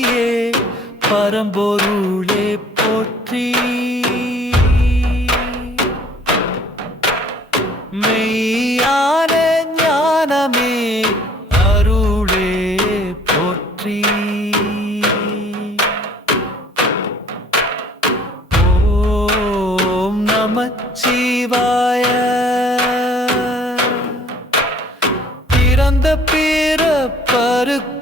போற்றியே பரம்பொருளே போற்றி. மெய்யான ஞானமே அருளே போற்றி. ஓம் நம சிவாய பிறந்த பிறப்பருக்கும்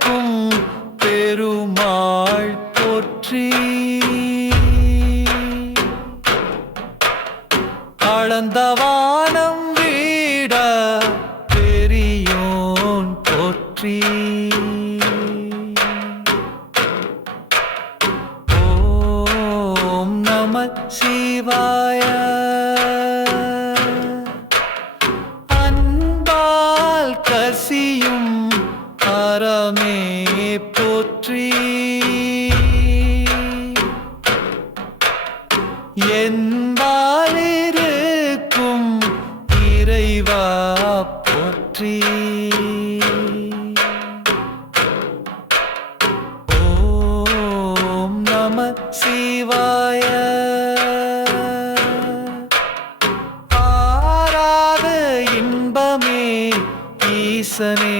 ஈசனே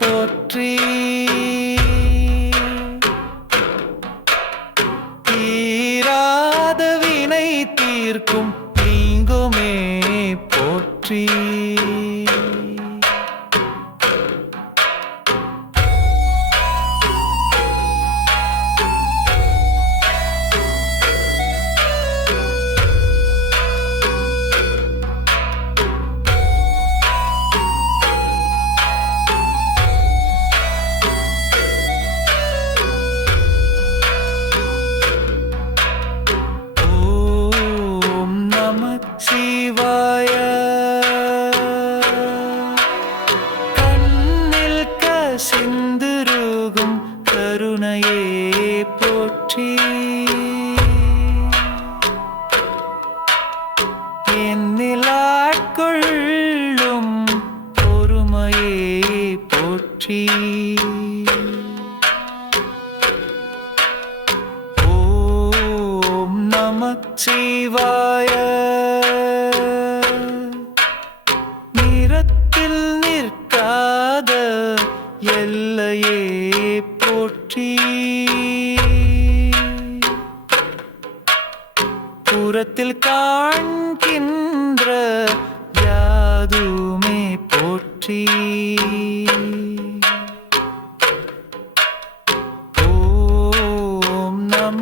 போற்றி. தீராத வினை தீர்க்கும் கசிந்திருகும் கருணையே போற்றி. என்னில் பொறுமையே போற்றி. தூரத்தில் காண்கின்ற யாதுமே போற்றி. ஓம் நம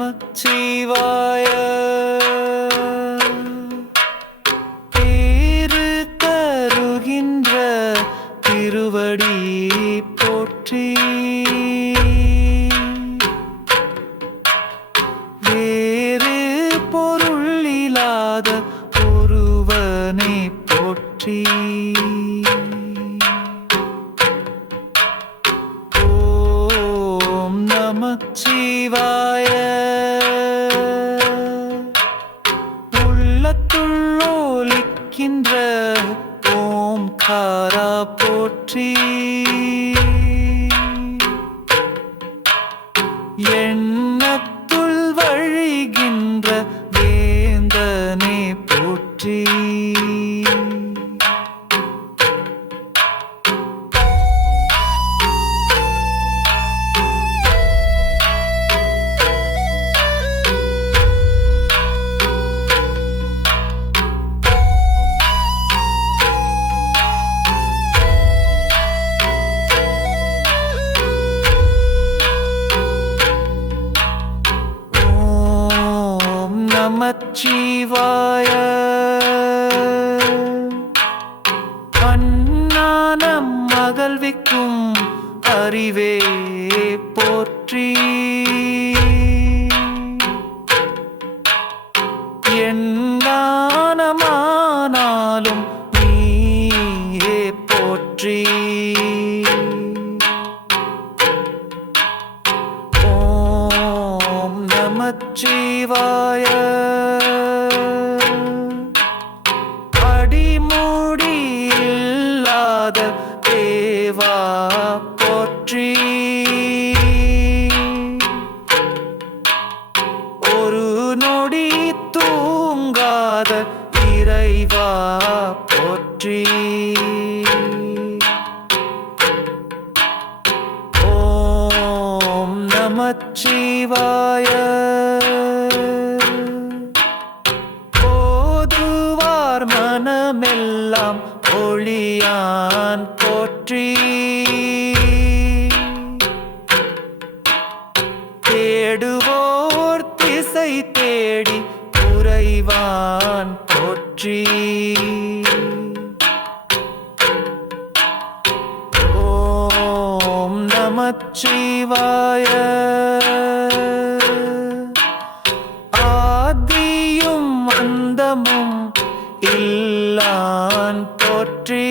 இல்லாத ஒருவனை போற்றி. ஓம் நம சிவாய. உள்ளத்துள்ளோலிக்கின்ற ஓம் காரா போற்றி. அறிவே போற்றி. என்னானமானாலும் நீயே போற்றி. ஓம் நமச்சிவாய. நமச்சிவாய. நமச்சிவாய ஆதியும் அந்தமும் இல்லான் போற்றி.